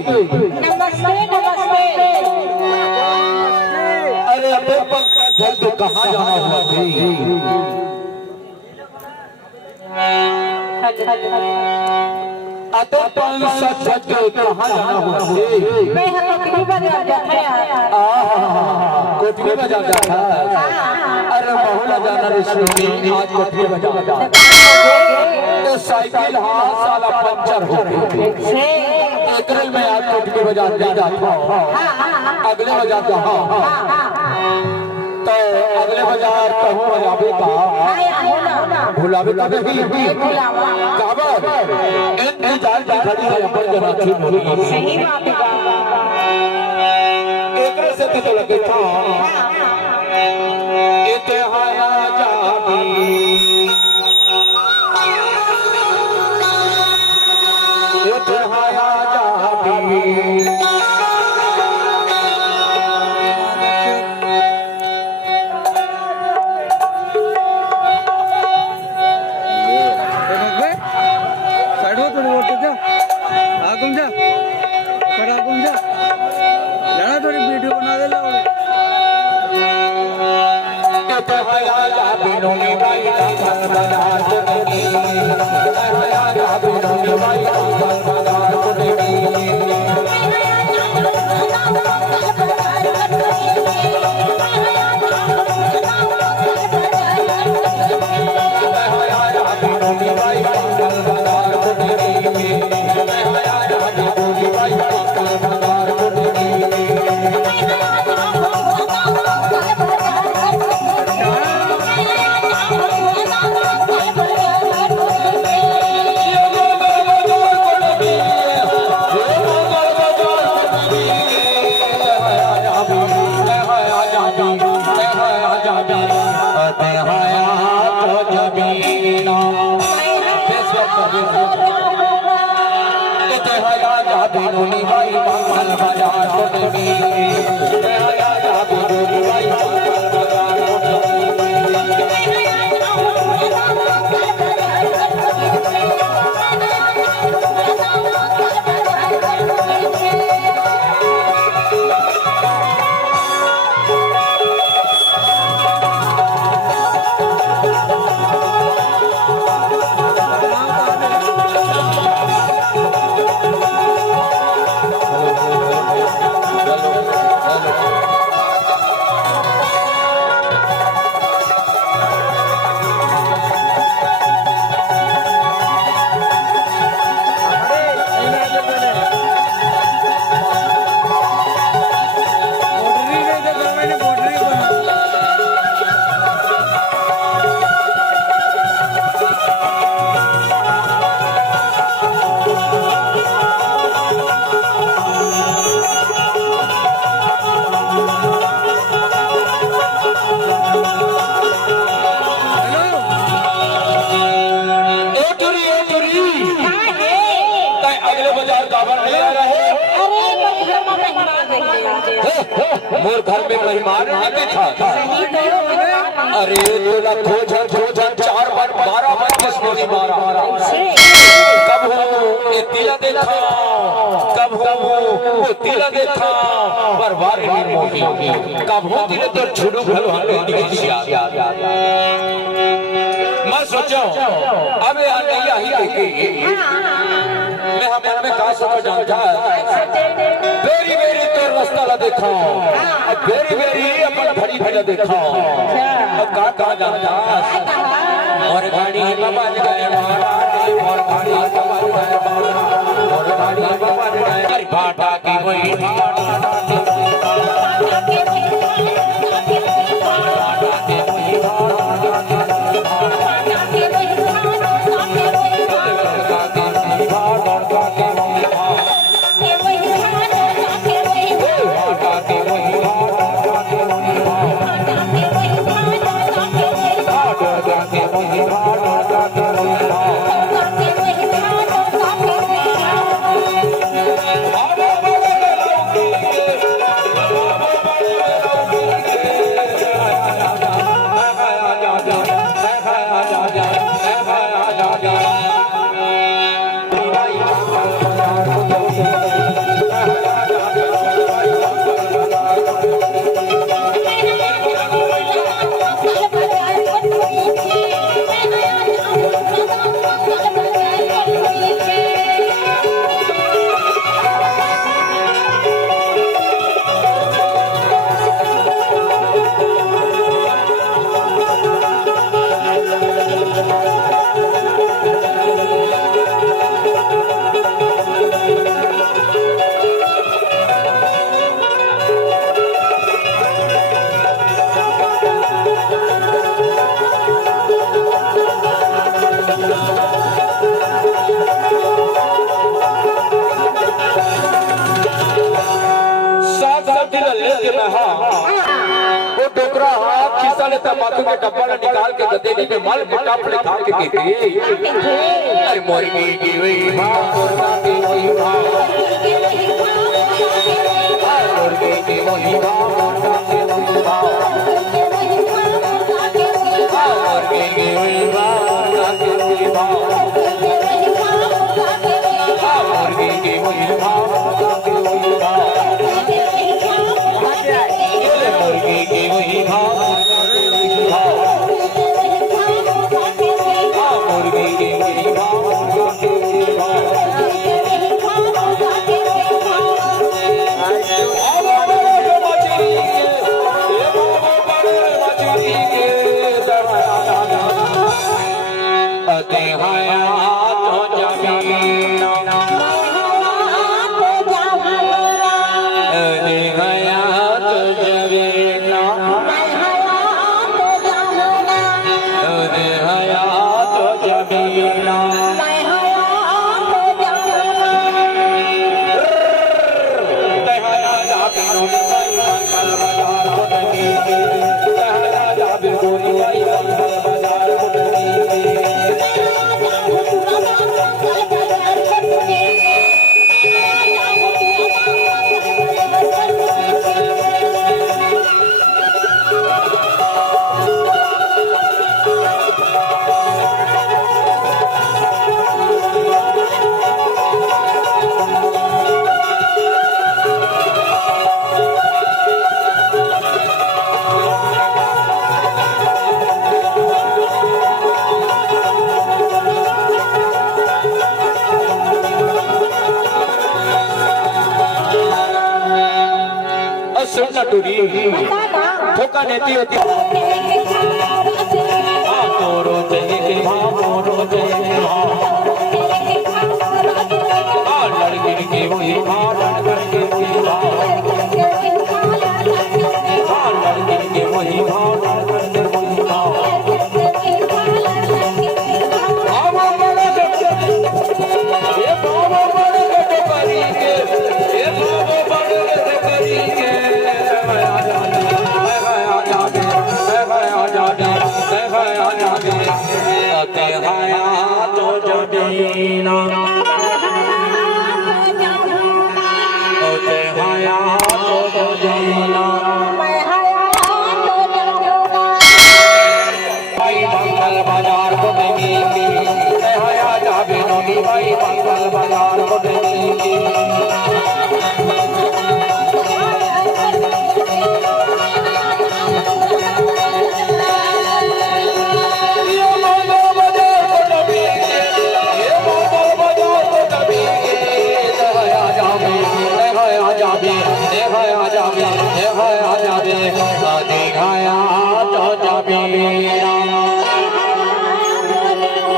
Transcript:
नमस्ते नमस्ते। अरे अबे पंकज तो कहाँ जाना हुआ थी? अतो पंकज तो कहाँ जाना हुआ थी? मैं कोठरी बाजार जाता है। कोठरी बाजार जाता है। अरे बहुला जाना ऋषि आज कोठरी बाजार जाता है। साइकिल हाथ साला पंचर हो गई। एकरे में आज कोठरी बाजार नहीं जाता हूँ। अगले बाजार जाता हूँ। तो अगले बाजार कहूँ बजाबे का भुलावे का नहीं काबर इंतजार की खड़ी है अपन जना की सही बात है। एकरे से तो लगे था इतिहाया जाबी इतिहाया जाबी मोर घर में मेहमान आके था। अरे तोला खोजन खोजन 4 बार 12 बार किसने मारा कब हो ये तिला देखा कब हो वो तिला देखा बर्बाद निर्मोही कब हो तिले तो छुड़ू भलो हमें दिखिया मैं सोचो अब यहाँ नहीं आई लेके मैं हमें कहा सोचा जानता बेरी बेरी तो रास्ता ला देखा बेरी बेरी अपन घड़ी घड़ी देखा कहाँ जानता और गाड़ी बज गए और गाड़ी बज गए और गाड़ी बज गए भाटा की कोई दिल लेके मैं वो डोकरा हाथ खिसा ले तंबाकू के डब्बा ने निकाल के गद्दे पे माल बेटा फड़े खा के कहती अरे मोरी की हुई मुर्गा की हुई मुर्गे की हुई मुर्गा की हुई मुर्गे की हुई मुर्गा की हुई मुर्गे की हुई मुर्गा की हुई मुर्गी की वही भाव मुर्गी की वही भाव ठोका देती होती लड़की की वही लड़की की वही बाजार को भाई मंगल बाजार को दिखाया तो